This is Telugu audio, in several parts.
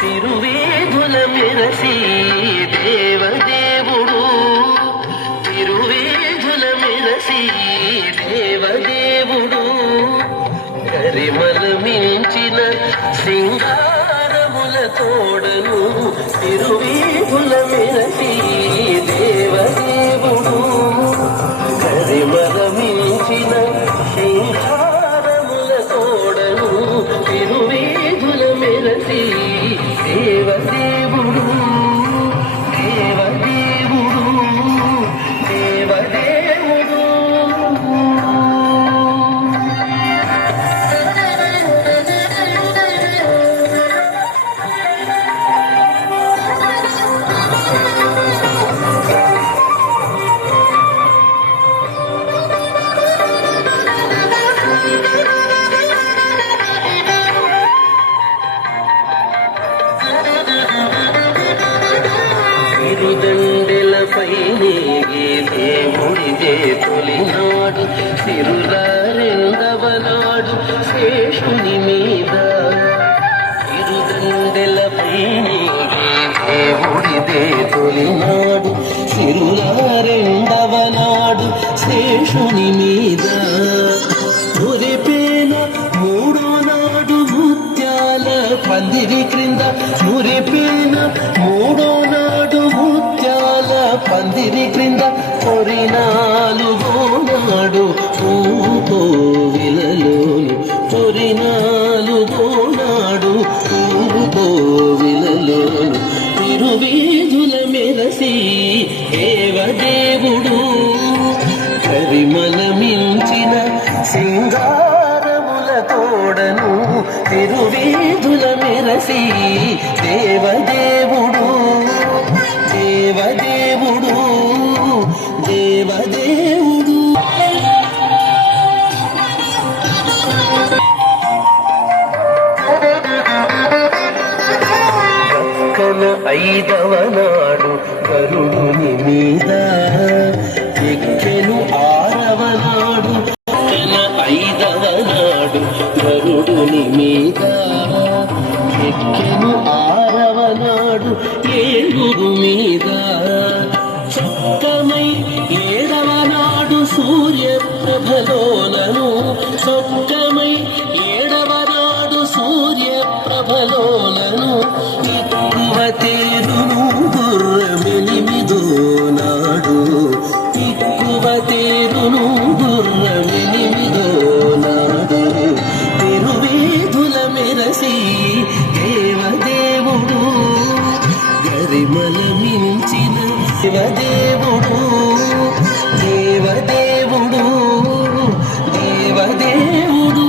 తిరువేధుల మెరసి దేవదేవుడు, తిరువేధుల మెరసి దేవదేవుడు, గరిమల మించిన సింగారముల తోడను, తిరువేధుల మెరసి దేవదేవుడు, గరిమల మించిన సింగారముల తోడను, తిరువేధుల మెరసి దేవదేవుడు, దేవదేవుడు, దేవదేవుడు. సిరుదండెలపై నీగే దేవుడిదే తొలినాడు, సిరుల రెండవ నాడు శేషుని మీద, సిరుదండెలపై నీగే దేవుడిదే తొలినాడు, సిరుల రెండవ నాడు శేషుని మీద, మురిపేన మూడో నాడు ముత్యాల పందిరి క్రింద, మురిపేన మూడో నాడు ముత్యాల పందిరి క్రింద, పొరినాలుగో నాడు పూకోవిలలోను, పొరినాలుగో నాడు పూకోవిలలోను, తిరువేధుల మెరసి దేవదేవుడు, కరిమల మించిన సింగారముల తోడను, తిరువేధుల మెరసి దేవదేవుడు, దేవదేవుడు, దేవదేవుడు. పక్కన ఐదవ నాడు గరుడుని మీద ఎక్కెను ఆరవ నాడు, పక్కన ఐదవ నాడు గరుడుని మీద ఎక్కెను ఆరవ నాడు ఏడుగు మీద, చక్కమై ఏడవ నాడు సూర్యప్రభలోనను, చక్కమై ఏడవ నాడు సూర్యప్రభలోనను, ఎక్కువ తేరును గుర్రమెనిమిదో నాడు, ఎక్కువ తేరును గుర్రమెనిమిదో నాడు, తిరువేధుల మెరసి దేవదేవుడు, గరిమల మించిన దేవదేవుడు, దేవదేవుడు, దేవదేవుడు.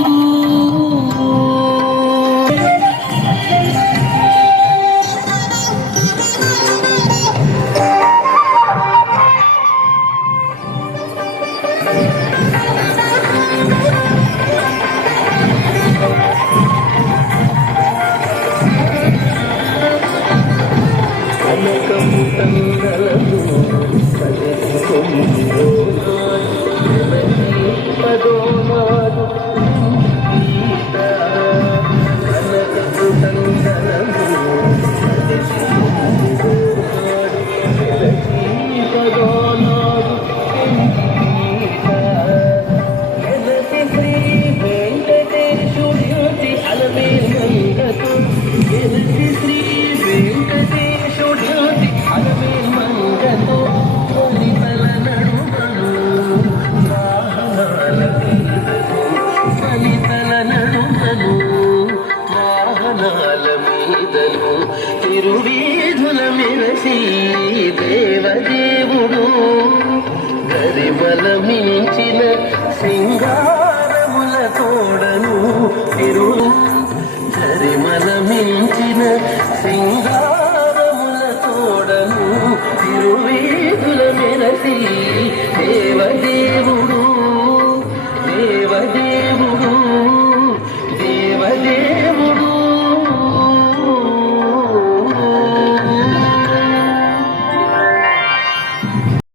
తిరువేధుల మెరసి దేవదేవుడు, గరిమల మించిన సింగారముల తోడను, గరిమల మించిన సింగారముల తోడను, తిరువేధుల మెరసి దేవదేవుడు.